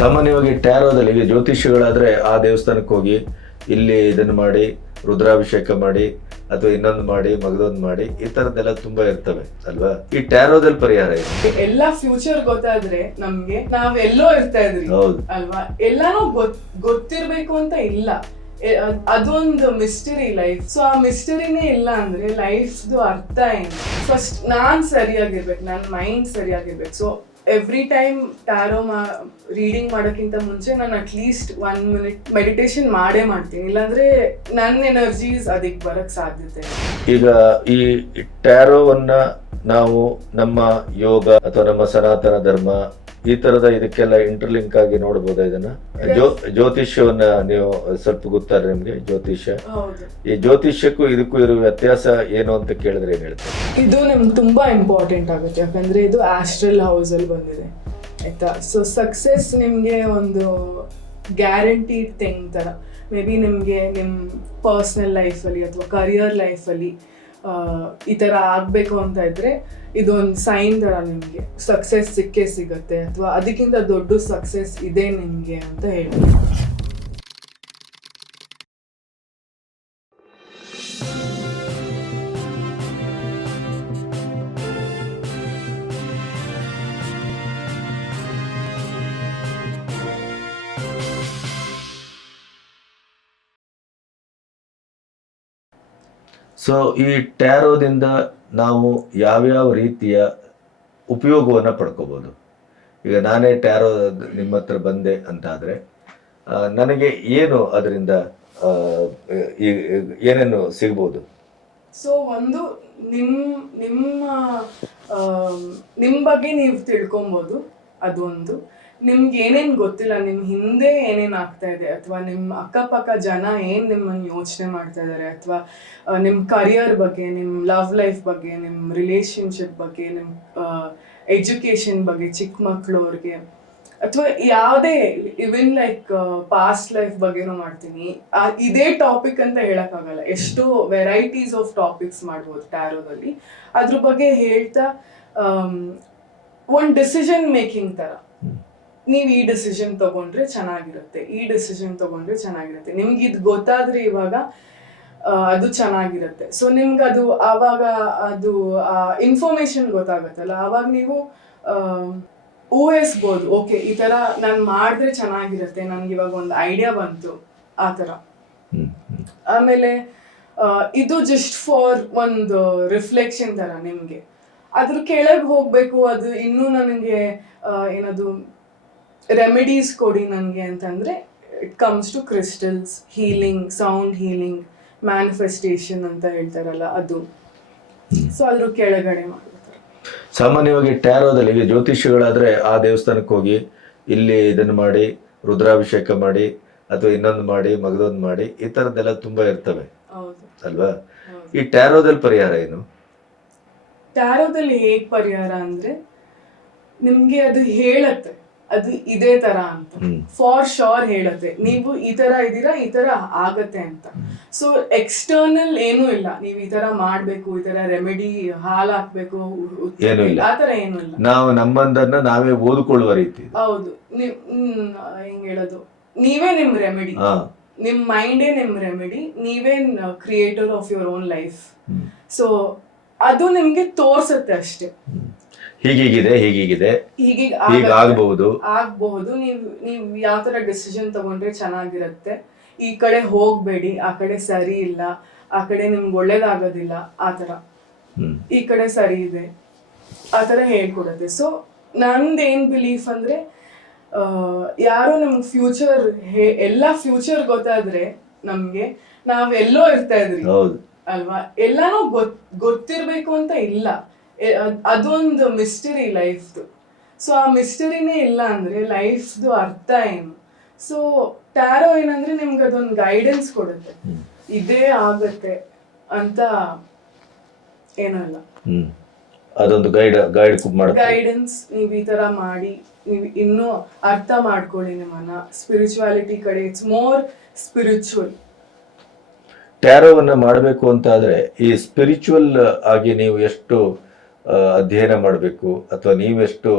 ಸಾಮಾನ್ಯವಾಗಿ ಟ್ಯಾರೋದಲ್ಲಿ ಈಗ ಜ್ಯೋತಿಷಿಗಳಾದ್ರೆ ಆ ದೇವಸ್ಥಾನಕ್ಕೆ ಹೋಗಿ ಇಲ್ಲಿ ಇದನ್ನು ಮಾಡಿ ರುದ್ರಾಭಿಷೇಕ ಮಾಡಿ ಅಥವಾ ಇನ್ನೊಂದು ಮಾಡಿ ಮಗದೊಂದು ಮಾಡಿ ಈ ತರದ್ದೆಲ್ಲ ತುಂಬಾ ಇರ್ತವೆ ಅಲ್ವಾ? ಈ ಟ್ಯಾರೋದಲ್ಲಿ ಪರಿಹಾರ ಇದೆ. ಎಲ್ಲಾ ಫ್ಯೂಚರ್ ಗೊತ್ತಾದ್ರೆ ನಮ್ಗೆ ನಾವ್ ಎಲ್ಲೋ ಇರ್ತಾ ಇದ್ರಿ ಹೌದು ಅಲ್ವಾ? ಎಲ್ಲಾನು ಗೊತ್ತಿರ್ಬೇಕು ಅಂತ ಇಲ್ಲ. ಅದೊಂದು ಮಿಸ್ಟರಿ ಲೈಫ್. ಸೊ ಆ ಮಿಸ್ಟರಿನೇ ಇಲ್ಲ ಅಂದ್ರೆ ಲೈಫ್ದು ಅರ್ಥ ಏನು? ಫಸ್ಟ್ ನಾನ್ ಸರಿಯಾಗಿರ್ಬೇಕು, ನನ್ನ ಮೈಂಡ್ ಸರಿಯಾಗಿರ್ಬೇಕು. So every time tarot reading ಮಾಡೋಕ್ಕಿಂತ ಮುಂಚೆ ನಾನು ಅಟ್ಲೀಸ್ಟ್ 1 minute ಮೆಡಿಟೇಷನ್ ಮಾಡೇ ಮಾಡ್ತೀನಿ, ಇಲ್ಲಾಂದ್ರೆ ನನ್ನ ಎನರ್ಜೀಸ್ ಅದಕ್ಕೆ ಬರಕ್ ಸಾಧ್ಯತೆ. ಈಗ ಈ ಟ್ಯಾರೋವನ್ನ ನಾವು ನಮ್ಮ ಯೋಗ ಅಥವಾ ನಮ್ಮ ಸನಾತನ ಧರ್ಮ ಈ ತರದ ಇದಕ್ಕೆಲ್ಲ ಇಂಟರ್ಲಿಂಕ್ ಆಗಿ ನೋಡ್ಬೋದಾ ಇದನ್ನ? ಜ್ಯೋತಿಷ್ಯವನ್ನ ನೀವು ಸ್ವಲ್ಪ ಗೊತ್ತಾರೆ ನಿಮ್ಗೆ? ಜ್ಯೋತಿಷ್ಯ, ಈ ಜ್ಯೋತಿಷ್ಯಕ್ಕೂ ಇದಕ್ಕೂ ಇರುವ ವ್ಯತ್ಯಾಸ ಏನು ಅಂತ ಕೇಳಿದ್ರೆ ಏನ್ ಹೇಳ್ತಾರೆ? ಇದು ನಮ್ಗೆ ತುಂಬಾ ಇಂಪಾರ್ಟೆಂಟ್ ಆಗುತ್ತೆ, ಯಾಕಂದ್ರೆ ಇದು ಆಸ್ಟ್ರಲ್ ಹೌಸ್ ಅಲ್ಲಿ ಬಂದಿದೆ ಆಯ್ತಾ. ಸೊ ಸಕ್ಸಸ್ ನಿಮ್ಗೆ ಒಂದು ಗ್ಯಾರಂಟಿಡ್ ಥಿಂಗ್ ತರ. ಮೇ ಬಿ ನಿಮ್ಗೆ ನಿಮ್ ಪರ್ಸನಲ್ ಲೈಫಲ್ಲಿ ಅಥವಾ ಕರಿಯರ್ ಲೈಫಲ್ಲಿ ಈ ತರ ಆಗ್ಬೇಕು ಅಂತ ಇದ್ರೆ ಇದೊಂದು ಸೈನ್ ತರ ನಿಮ್ಗೆ ಸಕ್ಸಸ್ ಸಿಕ್ಕೇ ಸಿಗತ್ತೆ, ಅಥವಾ ಅದಕ್ಕಿಂತ ದೊಡ್ಡ ಸಕ್ಸಸ್ ಇದೆ ನಿಮ್ಗೆ ಅಂತ ಹೇಳಿ. ಸೊ ಈ ಟ್ಯಾರೋದಿಂದ ನಾವು ಯಾವ್ಯಾವ ರೀತಿಯ ಉಪಯೋಗವನ್ನು ಪಡ್ಕೋಬೋದು? ಈಗ ನಾನೇ ಟ್ಯಾರೋ ನಿಮ್ಮ ಹತ್ರ ಬಂದೆ ಅಂತಾದರೆ ನನಗೆ ಏನು ಅದರಿಂದ ಏನೇನು ಸಿಗ್ಬೋದು? ಸೊ ಒಂದು ನಿಮ್ಮ ಬಗ್ಗೆ ನೀವು ತಿಳ್ಕೊಬೋದು. ಅದೊಂದು. ನಿಮ್ಗೆ ಏನೇನ್ ಗೊತ್ತಿಲ್ಲ, ನಿಮ್ ಹಿಂದೆ ಏನೇನ್ ಆಗ್ತಾ ಇದೆ, ಅಥವಾ ನಿಮ್ ಅಕ್ಕಪಕ್ಕ ಜನ ಏನ್ ನಿಮ್ಮನ್ನು ಯೋಚನೆ ಮಾಡ್ತಾ ಇದಾರೆ, ಅಥವಾ ನಿಮ್ ಕರಿಯರ್ ಬಗ್ಗೆ, ನಿಮ್ ಲವ್ ಲೈಫ್ ಬಗ್ಗೆ, ನಿಮ್ ರಿಲೇಶನ್ಶಿಪ್ ಬಗ್ಗೆ, ನಿಮ್ ಎಜುಕೇಶನ್ ಬಗ್ಗೆ, ಚಿಕ್ಕ ಮಕ್ಳವ್ರಿಗೆ, ಅಥವಾ ಯಾವುದೇ ಇವನ್ ಲೈಕ್ ಪಾಸ್ಟ್ ಲೈಫ್ ಬಗ್ಗೆನೂ ಮಾಡ್ತೀನಿ. ಇದೇ ಟಾಪಿಕ್ ಅಂತ ಹೇಳಕ್ಕಾಗಲ್ಲ, ಎಷ್ಟೋ ವೆರೈಟೀಸ್ ಆಫ್ ಟಾಪಿಕ್ಸ್ ಮಾಡ್ಬೋದು ಟ್ಯಾರೋದಲ್ಲಿ. ಅದ್ರ ಬಗ್ಗೆ ಹೇಳ್ತಾ ಒಂದು ಡಿಸಿಷನ್ ಮೇಕಿಂಗ್ ತರ, ನೀವು ಈ ಡಿಸಿಷನ್ ತಗೊಂಡ್ರೆ ಚೆನ್ನಾಗಿರುತ್ತೆ, ಈ ಡಿಸಿಷನ್ ತಗೊಂಡ್ರೆ ಚೆನ್ನಾಗಿರುತ್ತೆ, ನಿಮ್ಗೆ ಇದು ಗೊತ್ತಾದ್ರೆ ಇವಾಗ ಅದು ಚೆನ್ನಾಗಿರುತ್ತೆ. ಸೊ ನಿಮ್ಗೆ ಅದು ಆವಾಗ ಅದು ಇನ್ಫಾರ್ಮೇಶನ್ ಗೊತ್ತಾಗತ್ತಲ್ಲ, ಆವಾಗ ನೀವು ಊಹಿಸ್ಬೋದು, ಓಕೆ ಈ ತರ ನಾನು ಮಾಡಿದ್ರೆ ಚೆನ್ನಾಗಿರುತ್ತೆ, ನನ್ಗೆ ಇವಾಗ ಒಂದು ಐಡಿಯಾ ಬಂತು ಆ ತರ. ಆಮೇಲೆ ಇದು ಜಸ್ಟ್ ಫಾರ್ ಒಂದು ರಿಫ್ಲೆಕ್ಷನ್ ತರ ನಿಮ್ಗೆ. ಅದ್ರ ಕೆಳಗೆ ಹೋಗ್ಬೇಕು, ಅದು ಇನ್ನೂ ನನಗೆ ಏನದು ರೆಮಿಡೀಸ್ ಕೊಡಿ ನನಗೆ ಅಂತಂದ್ರೆ it comes to crystals, healing, sound healing, manifestation ಅಂತ ಹೇಳ್ತಾರಲ್ಲ ಅದು. ಸೊ ಅದ್ರ ಕೆಳಗಡೆ ಮಾಡ್ತಾರೆ. ಸಾಮಾನ್ಯವಾಗಿ ಟ್ಯಾರೋದಲ್ಲಿ ಈಗ ಜ್ಯೋತಿಷಿಗಳಾದ್ರೆ ಆ ದೇವಸ್ಥಾನಕ್ಕೆ ಹೋಗಿ ಇಲ್ಲಿ ಇದನ್ನು ಮಾಡಿ ರುದ್ರಾಭಿಷೇಕ ಮಾಡಿ ಅಥವಾ ಇನ್ನೊಂದು ಮಾಡಿ ಮಗದೊಂದು ಮಾಡಿ ಈ ತರದ್ದೆಲ್ಲ ತುಂಬಾ ಇರ್ತವೆ ಅಲ್ವಾ? ಈ ಟ್ಯಾರೋದಲ್ಲಿ ಪರಿಹಾರ ಏನು? ಟ್ಯಾರೋದಲ್ಲಿ ಹೇಗ್ ಪರಿಹಾರ ಅಂದ್ರೆ ನಿಮ್ಗೆ ಅದು ಹೇಳತ್ತೆ, ಅದು ಇದೇ ತರ ಅಂತ ಫಾರ್ ಶೋರ್ ಹೇಳತ್ತೆ, ನೀವು ಈ ತರ ಇದೀರಾ, ಈ ತರ ಆಗತ್ತೆ ಅಂತ. ಸೊ ಎಕ್ಸ್ಟರ್ನಲ್ ಏನೂ ಇಲ್ಲ, ನೀವು ಈ ತರ ಮಾಡ್ಬೇಕು, ಈ ತರ ರೆಮಿಡಿ ಹಾಲ್ ಹಾಕ್ಬೇಕು, ಆ ತರ ಏನೂ ಇಲ್ಲ. ನಾವು ನಮ್ಮಂದನ್ನ ನಾವೇ ಓದ್ಕೊಳ್ಳುವ ರೀತಿ. ಹೌದು, ಹೆಂಗ್ ಹೇಳೋದು, ನೀವೇ ನಿಮ್ ರೆಮಿಡಿ, ನಿಮ್ ಮೈಂಡೇ ನಿಮ್ ರೆಮಿಡಿ, ನೀವೇ creator of your own life. So ಅದು ನಿಮ್ಗೆ ತೋರ್ಸತ್ತೆ ಅಷ್ಟೇ, ಹೀಗೀಗಿದೆ ಆಗ್ಬಹುದು. ನೀವು ಯಾವ ತರ ಡಿಸಿಷನ್ ತಗೊಂಡ್ರೆ ಚೆನ್ನಾಗಿರುತ್ತೆ, ಈ ಕಡೆ ಹೋಗ್ಬೇಡಿ, ಆ ಕಡೆ ಸರಿ ಇಲ್ಲ, ಆ ಕಡೆ ನಿಮ್ಗೆ ಒಳ್ಳೇದಾಗೋದಿಲ್ಲ, ಆ ತರ ಈ ಕಡೆ ಸರಿ ಇದೆ, ಆ ತರ ಹೇಳ್ಕೊಡುತ್ತೆ. ಸೊ ನಂದೇನ್ ಬಿಲೀಫ್ ಅಂದ್ರೆ ಯಾರು ನಮ್ಗೆ ಫ್ಯೂಚರ್ ಎಲ್ಲಾ ಫ್ಯೂಚರ್ ಗೊತ್ತಾದ್ರೆ ನಮ್ಗೆ ನಾವೆಲ್ಲೋ ಇರ್ತಾ ಇದ್ರಿ ಅಲ್ವಾ? ಎಲ್ಲಾನು ಗೊತ್ತಿರ್ಬೇಕು ಅಂತ ಇಲ್ಲ, ಅದೊಂದು ಮಿಸ್ಟರಿ ಲೈಫ್ದು. ಸೊ ಆ ಮಿಸ್ಟರಿನೇ ಇಲ್ಲ ಅಂದ್ರೆ ಲೈಫ್ದು ಅರ್ಥ ಏನು? ಸೊ ಟ್ಯಾರೋ ಏನಂದ್ರೆ ನಿಮ್ಗೆ ಅದೊಂದು ಗೈಡೆನ್ಸ್ ಕೊಡುತ್ತೆ, ಇದೇ ಆಗತ್ತೆ ಅಂತ ಏನೂ ಇಲ್ಲ, ಅದೊಂದು ಗೈಡೆನ್ಸ್. ನೀವು ಈ ತರ ಮಾಡಿ, ನೀವು ಇನ್ನೂ ಅರ್ಥ ಮಾಡ್ಕೊಳ್ಳಿ ನಿಮ್ಮನ್ನ ಸ್ಪಿರಿಚುವಾಲಿಟಿ ಕಡೆ. It's more spiritual. ಟ್ಯಾರೋವನ್ನ ಮಾಡಬೇಕು ಅಂತ ಆದ್ರೆ ಈ ಸ್ಪಿರಿಚುವಲ್ ಆಗಿ ನೀವು ಎಷ್ಟು ಅಧ್ಯಯನ ಮಾಡಬೇಕು, ಅಥವಾ ನೀವೆಷ್ಟು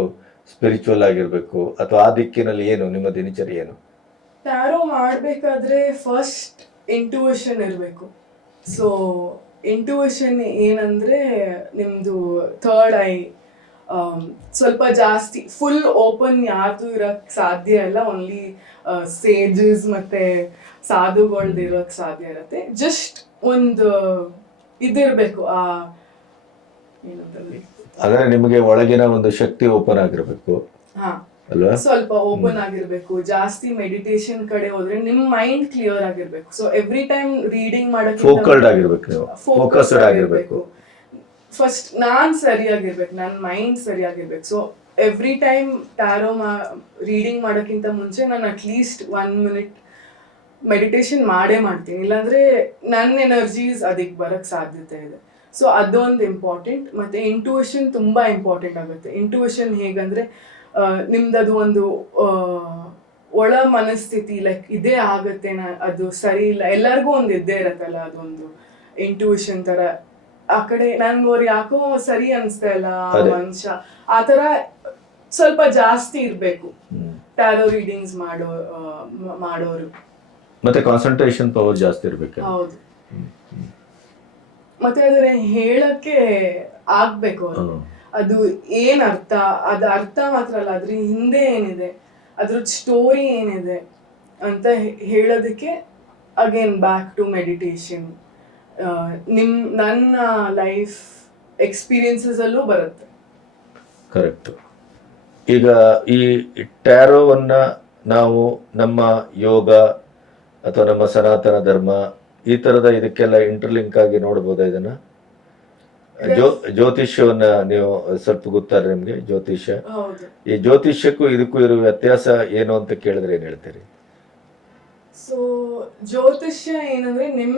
ಸ್ಪಿರಿಚುವಲ್ ಆಗಿರ್ಬೇಕು ಅಥವಾ ಆ ದಿಕ್ಕಿನಲ್ಲಿ ಏನು ನಿಮ್ಮ ದಿನಚರಿ ಏನು? ಟ್ಯಾರೋ ಮಾಡಬೇಕಾದ್ರೆ ಫಸ್ಟ್ ಇಂಟ್ಯೂಷನ್ ಇರಬೇಕು. ಸೊ ಇಂಟ್ಯೂಷನ್ ಏನಂದ್ರೆ ನಿಮ್ದು ಥರ್ಡ್ ಐ ಸ್ವಲ್ಪ ಜಾಸ್ತಿ ಫುಲ್ ಓಪನ್ ಯಾರ್ದು ಇರಕ್ ಸಾಧ್ಯ ಇಲ್ಲ. ಓನ್ಲಿ ಸೇಜಸ್ ಮತ್ತೆ ಸಾಧುಗಳ್ದು ಇರೋಕ್ ಸಾಧ್ಯ ಇರತ್ತೆ. ಜಸ್ಟ್ ಒಂದು ಇದಿರ್ಬೇಕು, ಆ ಏನಂತಾರೆ, ಅಂದ್ರೆ ನಿಮಗೆ ಒಳಗಿನ ಒಂದು ಶಕ್ತಿ ಓಪನ್ ಆಗಿರ್ಬೇಕು ಹಾ ಅಲ್ವಾ? ಸ್ವಲ್ಪ ಓಪನ್ ಆಗಿರ್ಬೇಕು. ಜಾಸ್ತಿ ಮೆಡಿಟೇಷನ್ ಕಡೆ ಹೋದ್ರೆ ನಿಮ್ ಮೈಂಡ್ ಕ್ಲಿಯರ್ ಆಗಿರ್ಬೇಕು. ಸೊ ಎವ್ರಿ ಟೈಮ್ ರೀಡಿಂಗ್ ಮಾಡಕ್ಕೆ ಫೋಕಸ್ಡ್ ಆಗಿರ್ಬೇಕು, ನೀವು ಫೋಕಸ್ಡ್ ಆಗಿರ್ಬೇಕು. ಫಸ್ಟ್ ನಾನ್ ಸರಿಯಾಗಿರ್ಬೇಕು, ನನ್ನ ಮೈಂಡ್ ಸರಿಯಾಗಿರ್ಬೇಕು. So every time tarot reading ಮಾಡೋಕ್ಕಿಂತ ಮುಂಚೆ ನಾನು ಅಟ್ಲೀಸ್ಟ್ 1 minute ಮೆಡಿಟೇಷನ್ ಮಾಡೇ ಮಾಡ್ತೀನಿ, ಇಲ್ಲಾಂದ್ರೆ ನನ್ನ ಎನರ್ಜೀಸ್ ಅದಕ್ಕೆ ಬರಕ್ ಸಾಧ್ಯತೆ ಇದೆ. ಸೊ ಅದೊಂದು ಇಂಪಾರ್ಟೆಂಟ್. ಮತ್ತೆ ಇಂಟ್ಯೂಷನ್ ತುಂಬಾ ಇಂಪಾರ್ಟೆಂಟ್ ಆಗುತ್ತೆ. ಇಂಟ್ಯೂಷನ್ ಹೇಗಂದ್ರೆ ನಿಮ್ದದು ಒಂದು ಒಳ ಮನಸ್ಥಿತಿ, ಲೈಕ್ ಇದೇ ಆಗತ್ತೆ, ಅದು ಸರಿ ಇಲ್ಲ, ಎಲ್ಲರಿಗೂ ಒಂದು ಇದ್ದೇ ಇರತ್ತಲ್ಲ, ಅದೊಂದು ಇಂಟ್ಯೂಷನ್ ತರ. ಆ ಕಡೆ ನನ್ಗೋರು ಯಾಕೋ ಸರಿ ಅನ್ಸ್ತಾ ಇಲ್ಲ ಮನುಷ್ಯ, ಆ ತರ ಸ್ವಲ್ಪ ಜಾಸ್ತಿ ಇರ್ಬೇಕು ಟ್ಯಾರೋ ರೀಡಿಂಗ್ಸ್ ಮಾಡೋರು. ಮತ್ತೆ ಕಾನ್ಸಂಟ್ರೇಷನ್ ಪವರ್ ಜಾಸ್ತಿ ಇರ್ಬೇಕು. ಹೌದು. ಮತ್ತೆ ಅದನ್ನ ಹೇಳಕ್ಕೆ ಆಗ್ಬೇಕು. ಅದು ಏನ್ ಅರ್ಥ, ಅದು ಅರ್ಥ ಮಾತ್ರ ಅಲ್ಲ, ಅದ್ರ ಹಿಂದೆ ಏನಿದೆ, ಅದ್ರ ಸ್ಟೋರಿ ಏನಿದೆ ಅಂತ ಹೇಳೋದಕ್ಕೆ ಅಗೇನ್ ಬ್ಯಾಕ್ ಟು ಮೆಡಿಟೇಷನ್. ನನ್ನ ಲೈಫ್ ಎಕ್ಸ್ಪೀರಿಯನ್ಸಸ್ ಅಲ್ಲೂ ಬರುತ್ತೆ. ಕರೆಕ್ಟ್. ಈಗ ಈ ಟ್ಯಾರೋವನ್ನ ನಾವು ನಮ್ಮ ಯೋಗ ಅಥವಾ ನಮ್ಮ ಸನಾತನ ಧರ್ಮ ಈ ತರದ ಇದಕ್ಕೆಲ್ಲ ಇಂಟರ್ಲಿಂಕ್ ಆಗಿ ನೋಡ್ಬೋದಾ ಇದನ್ನ? ಜ್ಯೋತಿಷ್ಯವನ್ನ ನೀವು ಸ್ವಲ್ಪ ಗೊತ್ತಾರೆ ನಿಮ್ಗೆ? ಜ್ಯೋತಿಷ್ಯ, ಈ ಜ್ಯೋತಿಷ್ಯಕ್ಕೂ ಇದಕ್ಕೂ ಇರುವ ವ್ಯತ್ಯಾಸ ಏನು ಅಂತ ಕೇಳಿದ್ರೆ ಏನ್ ಹೇಳ್ತೀರಿ? ಸೊ ಜ್ಯೋತಿಷ್ಯ ಏನಂದ್ರೆ ನಿಮ್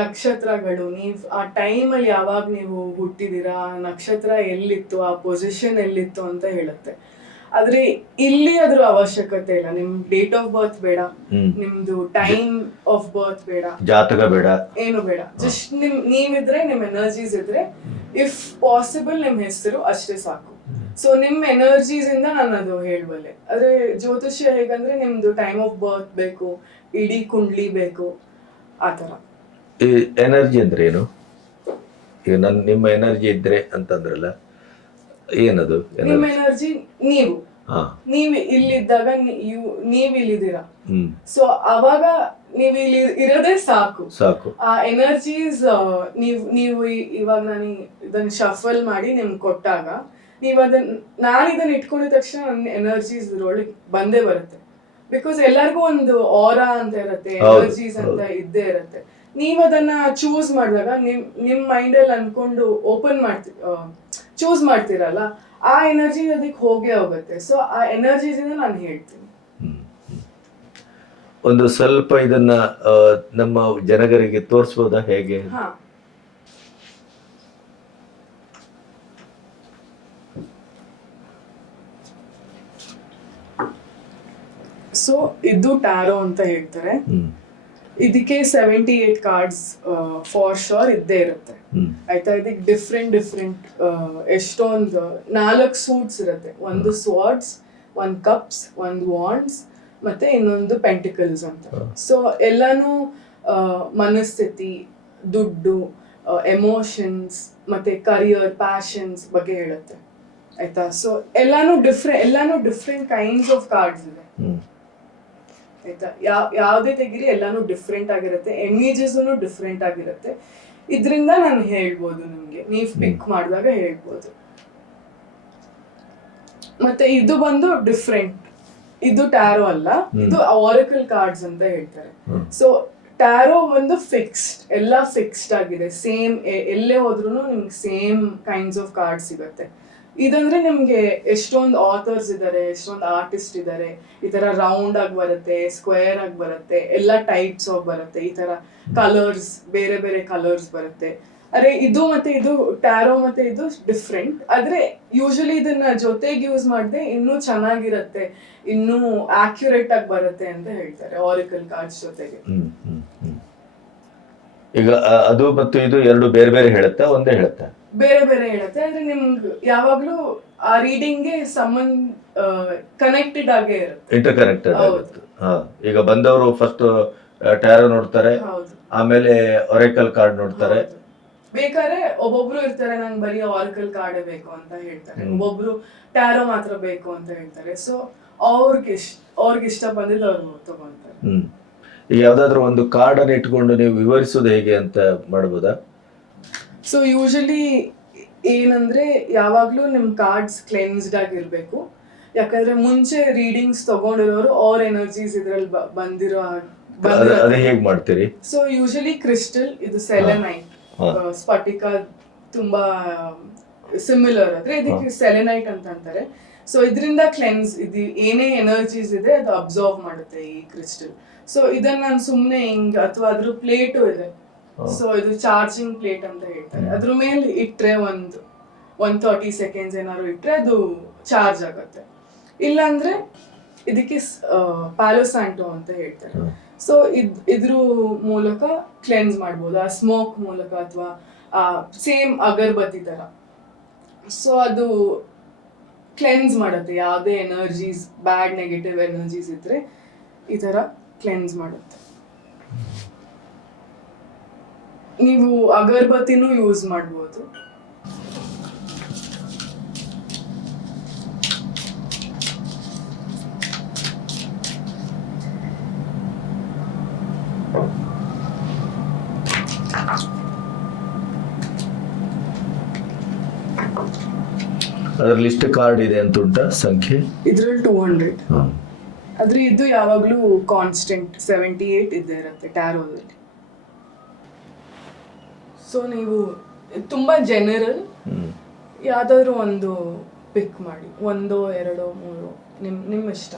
ನಕ್ಷತ್ರಗಳು, ನೀವ್ ಆ ಟೈಮಲ್ಲಿ ಯಾವಾಗ ನೀವು ಹುಟ್ಟಿದೀರಾ, ಆ ನಕ್ಷತ್ರ ಎಲ್ಲಿತ್ತು, ಆ ಪೊಸಿಷನ್ ಎಲ್ಲಿತ್ತು ಅಂತ ಹೇಳುತ್ತೆ. ಆದ್ರೆ ಇಲ್ಲಿ ಅದ್ರ ಅವಶ್ಯಕತೆ ಇಲ್ಲ. ನಿಮ್ ಡೇಟ್ ಆಫ್ ಬರ್ತ್ ಬೇಡ, ನಿಮ್ದು ಟೈಮ್ ಆಫ್ ಬರ್ತ್ ಬೇಡ, ಜಾತಕ ಬೇಡ, ಏನು ಬೇಡ. ಜಸ್ಟ್ ನೀವಿದ್ರೆ, ನಿಮ್ ಎನರ್ಜೀಸ್ ಇದ್ರೆ, ಇಫ್ ಪಾಸಿಬಲ್ ನಿಮ್ ಹೆಸರು ಅಷ್ಟೇ ಸಾಕು. ಸೊ ನಿಮ್ ಎನರ್ಜೀಸ್ ಇಂದ ನಾನು ಅದು ಹೇಳ್ಬಲ್ಲೆ. ಆದ್ರೆ ಜ್ಯೋತಿಷ್ಯ ಹೇಗಂದ್ರೆ ನಿಮ್ದು ಟೈಮ್ ಆಫ್ ಬರ್ತ್ ಬೇಕು, ಇಡೀ ಕುಂಡ್ಲಿ ಬೇಕು, ಆತರ. ಈ ಎನರ್ಜಿ ಅಂದ್ರೆ ಏನು? ಈಗ ನಿಮ್ಮ ಎನರ್ಜಿ ಇದ್ರೆ ಅಂತಂದ್ರಲ್ಲ, ಏನದು ನಿಮ್ ಎನರ್ಜಿ? ನೀವ್ ಇಲ್ಲಿದ್ದಾಗ ನೀವ್ ಇಲ್ಲಿದ್ದೀರಾ, ಸೊ ಅವಾಗ ನೀವ್ ಇಲ್ಲಿ ಇರೋದೇ ಸಾಕು. ಆ ಎನರ್ಜೀಸ್ ನೀವು ಇವಾಗ ನಾನು ಇದನ್ನ ಶಫಲ್ ಮಾಡಿ ನಿಮ್ಗೆ ಕೊಟ್ಟಾಗ, ನೀವ್ ನಾನು ಇದನ್ನ ಇಟ್ಕೊಂಡಿದ ತಕ್ಷಣ ನನ್ನ ಎನರ್ಜೀಸ್ ಇದ್ರೊಳಗೆ ಬಂದೇ ಬರುತ್ತೆ. ಬಿಕಾಸ್ ಎಲ್ಲರಿಗೂ ಒಂದು ಆರಾ ಅಂತ ಇರುತ್ತೆ, ಎನರ್ಜೀಸ್ ಅಂತ ಇದ್ದೇ ಇರುತ್ತೆ. ನೀವ್ ಅದನ್ನ ಚೂಸ್ ಮಾಡಿದಾಗ ನಿಮ್ ಮೈಂಡ್ ಅಲ್ಲಿ ಅನ್ಕೊಂಡು ಓಪನ್ ಚೂಸ್ ಮಾಡ್ತೀರಲ್ಲ, ಆ ಎನರ್ಜಿ ಅದಕ್ಕೆ ಹೋಗೇ ಹೋಗುತ್ತೆ. ಸೊ ಆ ಎನರ್ಜೀಸ್ ಇಂದ ನಾನು ಹೇಳ್ತೀನಿ. ಒಂದು ಸ್ವಲ್ಪ ಇದನ್ನ ನಮ್ಮ ಜನಗರಿಗೆ ತೋರಿಸಬಹುದಾ ಹೇಗೆ? ಸೊ ಇದು ಟ್ಯಾರೋ ಅಂತ ಹೇಳ್ತಾರೆ. ಇದಕ್ಕೆ 78 ಕಾರ್ಡ್ಸ್ ಫಾರ್ ಶೋರ್ ಇದ್ದೇ ಇರುತ್ತೆ, ಆಯ್ತಾ? ಇದಕ್ಕೆ ಡಿಫ್ರೆಂಟ್ ಎಷ್ಟೊಂದು 4 ಸೂಟ್ಸ್ ಇರುತ್ತೆ. ಒಂದು ಸ್ವಾರ್ಡ್ಸ್, 1 ಕಪ್ಸ್, 1 ವಾಂಡ್ಸ್, ಮತ್ತೆ ಇನ್ನೊಂದು ಪೆಂಟಿಕಲ್ಸ್ ಅಂತ. ಸೊ ಎಲ್ಲಾನು ಮನಸ್ಥಿತಿ, ದುಡ್ಡು, ಎಮೋಷನ್ಸ್, ಮತ್ತೆ ಕರಿಯರ್, ಪ್ಯಾಷನ್ಸ್ ಬಗ್ಗೆ ಹೇಳುತ್ತೆ, ಆಯ್ತಾ? ಸೊ ಎಲ್ಲಾನು ಡಿಫ್ರೆಂಟ್ ಕೈಂಡ್ಸ್ ಆಫ್ ಕಾರ್ಡ್ಸ್ ಇದೆ, ಆಯ್ತಾ? ಯಾವ್ದೇ ತೆಗಿರಿ ಎಲ್ಲಾನು ಡಿಫ್ರೆಂಟ್ ಆಗಿರುತ್ತೆ, ಎನರ್ಜೀಸ್ ಡಿಫ್ರೆಂಟ್ ಆಗಿರುತ್ತೆ. ಇದ್ರಿಂದ ನಾನು ಹೇಳ್ಬೋದು ನಿಮ್ಗೆ, ನೀವ್ ಪಿಕ್ ಮಾಡಿದಾಗ ಹೇಳ್ಬೋದು. ಮತ್ತೆ ಇದು ಬಂದು ಡಿಫ್ರೆಂಟ್, ಇದು ಟ್ಯಾರೋ ಅಲ್ಲ, ಇದು ಆರಕಲ್ ಕಾರ್ಡ್ಸ್ ಅಂತ ಹೇಳ್ತಾರೆ. ಸೊ ಟ್ಯಾರೋ ಒಂದು ಫಿಕ್ಸ್ಡ್, ಎಲ್ಲ ಫಿಕ್ಸ್ಡ್ ಆಗಿದೆ, ಸೇಮ್ ಎಲ್ಲೇ ಹೋದ್ರು ನಿಮ್ಗೆ ಸೇಮ್ ಕೈಂಡ್ಸ್ ಆಫ್ ಕಾರ್ಡ್ ಸಿಗುತ್ತೆ. ಇದಂದ್ರೆ ನಿಮ್ಗೆ ಎಷ್ಟೊಂದು ಆಥರ್ಸ್ ಇದಾರೆ, ಎಷ್ಟೊಂದು ಆರ್ಟಿಸ್ಟ್ ಇದಾರೆ. ಈ ತರ ರೌಂಡ್ ಆಗಿ ಬರುತ್ತೆ, ಸ್ಕ್ವೇರ್ ಆಗಿ ಬರುತ್ತೆ, ಎಲ್ಲ ಟೈಪ್ಸ್ ಆಗಿ ಬರುತ್ತೆ. ಈ ತರ ಕಲರ್ಸ್, ಬೇರೆ ಬೇರೆ ಕಲರ್ಸ್ ಬರುತ್ತೆ. ಅರೆ ಇದು ಮತ್ತೆ ಇದು ಟ್ಯಾರೋ ಮತ್ತೆ ಇದು ಡಿಫ್ರೆಂಟ್. ಆದ್ರೆ ಯೂಶಲಿ ಇದನ್ನ ಜೊತೆಗೆ ಯೂಸ್ ಮಾಡಿದ್ರೆ ಇನ್ನೂ ಚೆನ್ನಾಗಿರತ್ತೆ, ಇನ್ನೂ ಆಕ್ಯುರೇಟ್ ಆಗಿ ಬರುತ್ತೆ ಅಂತ ಹೇಳ್ತಾರೆ ಆರಿಕಲ್ ಕಾರ್ಡ್ಸ್ ಜೊತೆಗೆ. ಈಗ ಅದು ಮತ್ತು ಇದು ಎರಡು ಬೇರೆ ಬೇರೆ ಹೇಳುತ್ತಾ, ಒಂದೇ ಹೇಳುತ್ತಾ? ಬೇರೆ ಬೇರೆ ಹೇಳುತ್ತೆ. ಆದ್ರೆ ನಿಮ್ಗೆ ಯಾವಾಗ್ಲೂ ಆ ರೀಡಿಂಗ್ಗೆ ಸಂಬಂಧ ಕನೆಕ್ಟೆಡ್ ಆಗೇ ಇರುತ್ತೆ. ಇಂಟರ್ ಕನೆಕ್ಟೆಡ್ ಹೌದು. ಆಗುತ್ತೆ. ಈಗ ಬಂದವರು ಫಸ್ಟ್ ಟ್ಯಾರೋ ನೋಡ್ತಾರೆ, ಹೌದು. ಆಮೇಲೆ ಒರೇಕಲ್ ಕಾರ್ಡ್ ನೋಡ್ತಾರೆ. ಹೌದು. ಬೇಕಾದ್ರೆ ಒಬ್ಬೊಬ್ರು ಇರ್ತಾರೆ ನಂಗೆ ಬರೀ ಆರ್ಕಲ್ ಕಾರ್ಡ್ ಬೇಕು ಅಂತ ಹೇಳ್ತಾರೆ, ಒಬ್ಬೊಬ್ರು ಟ್ಯಾರೋ ಮಾತ್ರ ಬೇಕು ಅಂತ ಹೇಳ್ತಾರೆ. ಸೊ ಅವ್ರಿಗೆ ಇಷ್ಟ ಬಂದಿದ್ದು ಅವ್ರು ತಗೊಂತಾರೆ. ಈಗ ಯಾವ್ದಾದ್ರು ಒಂದು ಕಾರ್ಡ್ ಅನ್ನು ಇಟ್ಕೊಂಡು ನೀವು ವಿವರಿಸೋದು ಹೇಗೆ ಅಂತ ಮಾಡ್ಬೋದಾ? ಸೊ ಯೂಶಲಿ ಏನಂದ್ರೆ ಯಾವಾಗ್ಲೂ ನಿಮ್ ಕಾರ್ಡ್ಸ್ ಕ್ಲೆನ್ಸ್ಡ್ ಆಗಿರ್ಬೇಕು. ಯಾಕಂದ್ರೆ ಮುಂಚೆ ರೀಡಿಂಗ್ಸ್ ತಗೊಂಡಿರೋರು ಅವ್ರ ಎನರ್ಜೀಸ್ ಇದ್ರಲ್ಲಿ ಬಂದಿರೋ ಅದೇ ಹೇಗ್ ಮಾಡ್ತೀರಿ? ಸೊ ಯೂಶಲಿ ಕ್ರಿಸ್ಟಲ್, ಇದು ಸೆಲೆನೈಟ್, ಸ್ಫಟಿಕ ತುಂಬಾ ಸಿಮಿಲರ್ ಆದ್ರೆ ಇದಕ್ಕೆ ಸೆಲೆನೈಟ್ ಅಂತ ಅಂತಾರೆ. ಸೊ ಇದರಿಂದ ಕ್ಲೆನ್ಸ್, ಇದು ಏನೇ ಎನರ್ಜೀಸ್ ಇದೆ ಅದು ಅಬ್ಸರ್ವ್ ಮಾಡುತ್ತೆ ಈ ಕ್ರಿಸ್ಟಲ್. ಸೊ ಇದನ್ನ ನಾನು ಸುಮ್ನೆ ಹಿಂಗ್, ಅಥವಾ ಅದ್ರ ಪ್ಲೇಟು ಇದೆ, ಸೊ ಇದು ಚಾರ್ಜಿಂಗ್ ಪ್ಲೇಟ್ ಅಂತ ಹೇಳ್ತಾರೆ, ಅದ್ರ ಮೇಲೆ ಇಟ್ರೆ ಒಂದು 130 ಸೆಕೆಂಡ್ಸ್ ಏನಾದ್ರು ಇಟ್ರೆ ಅದು ಚಾರ್ಜ್ ಆಗುತ್ತೆ. ಇಲ್ಲಾಂದ್ರೆ ಇದಕ್ಕೆ ಪ್ಯಾಲೋಸ್ಯಾಂಟೋ ಅಂತ ಹೇಳ್ತಾರೆ. ಸೊ ಇದ್ರ ಮೂಲಕ ಕ್ಲೆನ್ಸ್ ಮಾಡ್ಬೋದು, ಆ ಸ್ಮೋಕ್ ಮೂಲಕ ಅಥವಾ ಸೇಮ್ ಅಗರ್ಬತ್ತಿ ತರ. ಸೊ ಅದು ಕ್ಲೆನ್ಸ್ ಮಾಡುತ್ತೆ, ಯಾವುದೇ ಎನರ್ಜೀಸ್, ಬ್ಯಾಡ್ ನೆಗೆಟಿವ್ ಎನರ್ಜೀಸ್ ಇದ್ರೆ ಈ ತರ ಕ್ಲೆನ್ಸ್ ಮಾಡುತ್ತೆ. ನೀವು ಅಗರ್ಬತ್ತಿನೂ ಯೂಸ್ ಮಾಡ್ಬೋದು. ಅದ್ರ ಲಿಸ್ಟ್ ಕಾರ್ಡ್ ಇದೆ ಅಂತ ಉಂಟಾ ಸಂಖ್ಯೆ? ಇದ್ರಲ್ಲಿ 200. ಆದ್ರೆ ಇದು ಯಾವಾಗ್ಲೂ ಕಾನ್ಸ್ಟೆಂಟ್ 78 ಇದ್ದೇ ಇರುತ್ತೆ ಟ್ಯಾರೋದಲ್ಲಿ. ಸೊ ನೀವು ತುಂಬಾ ಜನರಲ್ ಯಾವ್ದಾದ್ರು ಒಂದು ಪಿಕ್ ಮಾಡಿ, 1, 2, 3 ನಿಮ್ಮ ಇಷ್ಟ.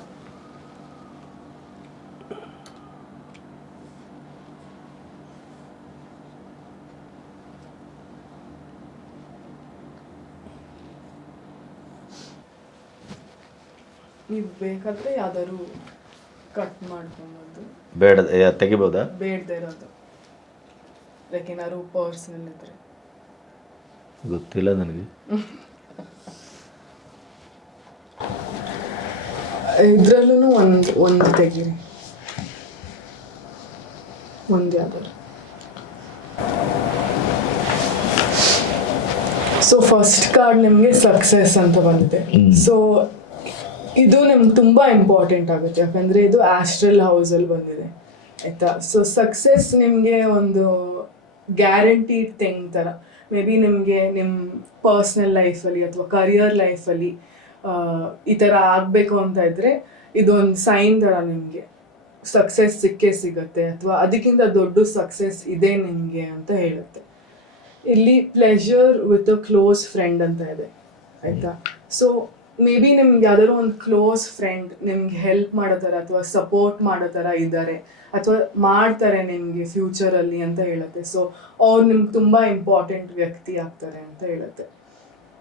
ನೀವು ಬೇಕಾದ್ರೆ ಯಾವ್ದಾದ್ರು ಕಟ್ ಮಾಡ್ಕೊಬೋದು. ಬೇಡ ತೆಗಿಬೋದಾ? ಬೇಡದೇ ಇರೋದು, ಲೈಕ್ ಏನಾದ್ರು ಪರ್ಸನಲ್ ಇದ್ರೆ. ಗೊತ್ತಿಲ್ಲ ನನಗೆ. ಇದ್ರಲ್ಲೂ ಒಂದು ತೆಗೀರಿ, ಒಂದು ಯಾವ್ದಾದ್ರು. ಸೊ ಫಸ್ಟ್ ಕಾರ್ಡ್ ನಿಮಗೆ ಸಕ್ಸಸ್ ಅಂತ ಬಂದಿದೆ. ಸೊ ಇದು ನಿಮ್ಗೆ ತುಂಬಾ ಇಂಪಾರ್ಟೆಂಟ್ ಆಗುತ್ತೆ, ಯಾಕಂದ್ರೆ ಇದು ಆಸ್ಟ್ರಲ್ ಹೌಸ್ ಅಲ್ಲಿ ಬಂದಿದೆ, ಆಯ್ತಾ. ಸೊ ಸಕ್ಸಸ್ ನಿಮ್ಗೆ ಒಂದು ಗ್ಯಾರಂಟಿಡ್ ಥಿಂಗ್ ತರ. ಮೇ ಬಿ ನಿಮ್ಗೆ ನಿಮ್ಮ ಪರ್ಸ್ನಲ್ ಲೈಫಲ್ಲಿ ಅಥವಾ ಕರಿಯರ್ ಲೈಫಲ್ಲಿ ಈ ಥರ ಆಗಬೇಕು ಅಂತ ಇದ್ರೆ ಇದೊಂದು ಸೈನ್ ಥರ ನಿಮಗೆ ಸಕ್ಸಸ್ ಸಿಕ್ಕೇ ಸಿಗುತ್ತೆ, ಅಥವಾ ಅದಕ್ಕಿಂತ ದೊಡ್ಡ ಸಕ್ಸಸ್ ಇದೆ ನಿಮಗೆ ಅಂತ ಹೇಳುತ್ತೆ. ಇಲ್ಲಿ pleasure with a close friend ಅಂತ ಇದೆ, ಆಯ್ತಾ. ಸೊ ಮೇ ಬಿ ನಿಮ್ಗೆ ಯಾವ್ದಾದ್ರು ಒಂದು ಕ್ಲೋಸ್ ಫ್ರೆಂಡ್ ನಿಮ್ಗೆ ಹೆಲ್ಪ್ ಮಾಡೋ ಥರ ಅಥವಾ ಸಪೋರ್ಟ್ ಮಾಡೋ ಥರ ಇದ್ದಾರೆ, ಅಥವಾ ಮಾಡ್ತಾರೆ ನಿಮಗೆ ಫ್ಯೂಚರಲ್ಲಿ ಅಂತ ಹೇಳುತ್ತೆ. ಸೊ ಅವ್ರು ನಿಮ್ಗೆ ತುಂಬ ಇಂಪಾರ್ಟೆಂಟ್ ವ್ಯಕ್ತಿ ಆಗ್ತಾರೆ ಅಂತ ಹೇಳುತ್ತೆ.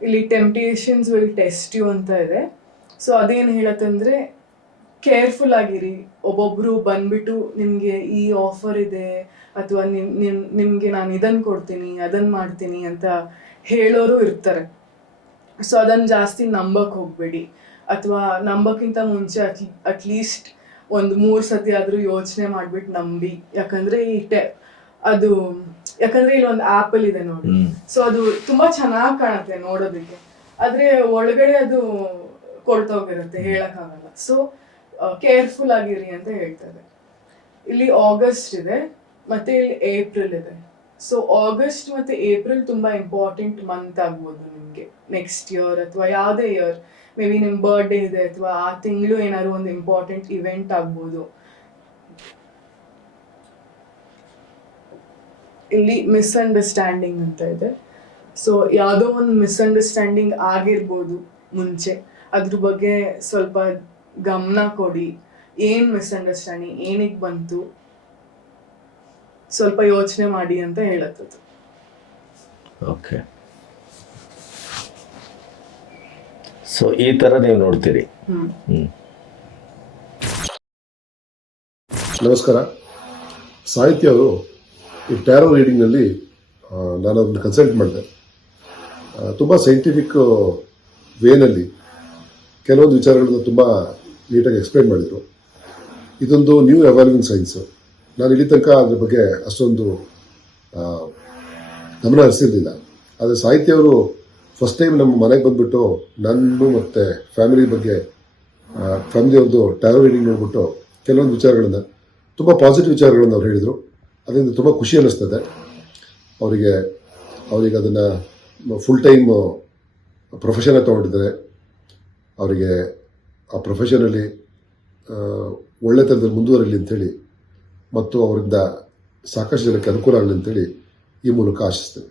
ಇಲ್ಲಿ ಟೆಂಪ್ಟೇಷನ್ಸ್ ವಿಲ್ ಟೆಸ್ಟ್ ಯು ಅಂತ ಇದೆ. ಸೊ ಅದೇನು ಹೇಳುತ್ತೆ ಅಂದರೆ ಕೇರ್ಫುಲ್ ಆಗಿರಿ. ಒಬ್ಬೊಬ್ಬರು ಬಂದ್ಬಿಟ್ಟು ನಿಮಗೆ ಈ ಆಫರ್ ಇದೆ ಅಥವಾ ನಿಮಗೆ ನಾನು ಇದನ್ನು ಕೊಡ್ತೀನಿ ಅದನ್ನು ಮಾಡ್ತೀನಿ ಅಂತ ಹೇಳೋರು ಇರ್ತಾರೆ. ಸೊ ಅದನ್ನು ಜಾಸ್ತಿ ನಂಬಕ್ಕೆ ಹೋಗಬೇಡಿ, ಅಥವಾ ನಂಬಕ್ಕಿಂತ ಮುಂಚೆ ಅಟ್ಲೀಸ್ಟ್ ಒಂದು 3 ಸತಿ ಆದರೂ ಯೋಚನೆ ಮಾಡಿಬಿಟ್ಟು ನಂಬಿ. ಯಾಕಂದರೆ ಯಾಕಂದರೆ ಇಲ್ಲಿ ಒಂದು ಆ್ಯಪಲ್ ಇದೆ ನೋಡಿ. ಸೊ ಅದು ತುಂಬ ಚೆನ್ನಾಗಿ ಕಾಣುತ್ತೆ ನೋಡೋದಕ್ಕೆ, ಆದರೆ ಒಳಗಡೆ ಅದು ಕೊಳ್ತೋಗಿರುತ್ತೆ, ಹೇಳೋಕ್ಕಾಗಲ್ಲ. ಸೊ ಕೇರ್ಫುಲ್ ಆಗಿರಿ ಅಂತ ಹೇಳ್ತಾರೆ. ಇಲ್ಲಿ ಆಗಸ್ಟ್ ಇದೆ ಮತ್ತು ಇಲ್ಲಿ ಏಪ್ರಿಲ್ ಇದೆ. ಸೊ ಆಗಸ್ಟ್ ಮತ್ತು ಏಪ್ರಿಲ್ ತುಂಬ ಇಂಪಾರ್ಟೆಂಟ್ ಮಂತ್ ಆಗ್ಬೋದು ನಿಮಗೆ ನೆಕ್ಸ್ಟ್ ಇಯರ್, ಅಥವಾ ಯಾವುದೇ ಇಯರ್. ಮೇ ಬಿ ನಿಮ್ಮ ಬರ್ಡೇ ಇದೆ ಅಥವಾ ಆ ತಿಂಗಳು ಏನಾದ್ರು ಒಂದು ಇಂಪಾರ್ಟೆಂಟ್ ಇವೆಂಟ್ ಆಗ್ಬೋದು. ಇಲ್ಲಿ ಮಿಸ್ಅಂಡರ್ಸ್ಟ್ಯಾಂಡಿಂಗ್ ಅಂತ ಇದೆ. ಸೊ ಯಾವುದೋ ಒಂದು ಮಿಸ್ಅಂಡರ್ಸ್ಟ್ಯಾಂಡಿಂಗ್ ಆಗಿರ್ಬೋದು ಮುಂಚೆ, ಅದ್ರ ಬಗ್ಗೆ ಸ್ವಲ್ಪ ಗಮನ ಕೊಡಿ. ಏನು ಮಿಸ್ಅಂಡರ್ಸ್ಟ್ಯಾಂಡಿಂಗ್, ಏನಕ್ಕೆ ಬಂತು, ಸ್ವಲ್ಪ ಯೋಚನೆ ಮಾಡಿ ಅಂತ ಹೇಳುತ್ತದೆ. ಓಕೆ. ಸೊ ಈ ಥರ ನೀವು ನೋಡ್ತೀರಿ. ನಮಸ್ಕಾರ. ಸಾಹಿತ್ಯ ಅವರು ಈ ಟ್ಯಾರೋ ರೀಡಿಂಗ್ನಲ್ಲಿ ನಾನು ಅದನ್ನು ಕನ್ಸಲ್ಟ್ ಮಾಡಿದೆ. ತುಂಬ ಸೈಂಟಿಫಿಕ್ ವೇನಲ್ಲಿ ಕೆಲವೊಂದು ವಿಚಾರಗಳನ್ನು ತುಂಬ ನೀಟಾಗಿ ಎಕ್ಸ್ಪ್ಲೈನ್ ಮಾಡಿದರು. ಇದೊಂದು ನ್ಯೂ ಎವಾಲ್ವಿಂಗ್ ಸೈನ್ಸು. ನಾನು ಇಲ್ಲಿ ತನಕ ಅದ್ರ ಬಗ್ಗೆ ಅಷ್ಟೊಂದು ಗಮನ ಹರಿಸಿರಲಿಲ್ಲ. ಆದರೆ ಸಾಹಿತ್ಯ ಅವರು ಫಸ್ಟ್ ಟೈಮ್ ನಮ್ಮ ಮನೆಗೆ ಬಂದುಬಿಟ್ಟು ನನ್ನ ಮತ್ತು ಫ್ಯಾಮಿಲಿಯವ್ರದ್ದು ಟ್ಯಾರೋ ರೀಡಿಂಗ್ ನೋಡಿಬಿಟ್ಟು ಕೆಲವೊಂದು ವಿಚಾರಗಳನ್ನು, ತುಂಬ ಪಾಸಿಟಿವ್ ವಿಚಾರಗಳನ್ನು ಅವ್ರು ಹೇಳಿದರು. ಅದರಿಂದ ತುಂಬ ಖುಷಿ ಅನ್ನಿಸ್ತದೆ. ಅವರಿಗೆ ಅದನ್ನು ಫುಲ್ ಟೈಮ್ ಪ್ರೊಫೆಷನಾಗಿ ತೊಗೊಂಡಿದ್ದಾರೆ. ಅವರಿಗೆ ಆ ಪ್ರೊಫೆಷನಲ್ಲಿ ಒಳ್ಳೆ ಥರದಲ್ಲಿ ಮುಂದುವರಲಿ ಅಂಥೇಳಿ ಮತ್ತು ಅವರಿಂದ ಸಾಕಷ್ಟು ಜನಕ್ಕೆ ಅನುಕೂಲ ಆಗಲಿ ಅಂತೇಳಿ ಈ ಮೂಲಕ ಆಶಿಸ್ತೇನೆ.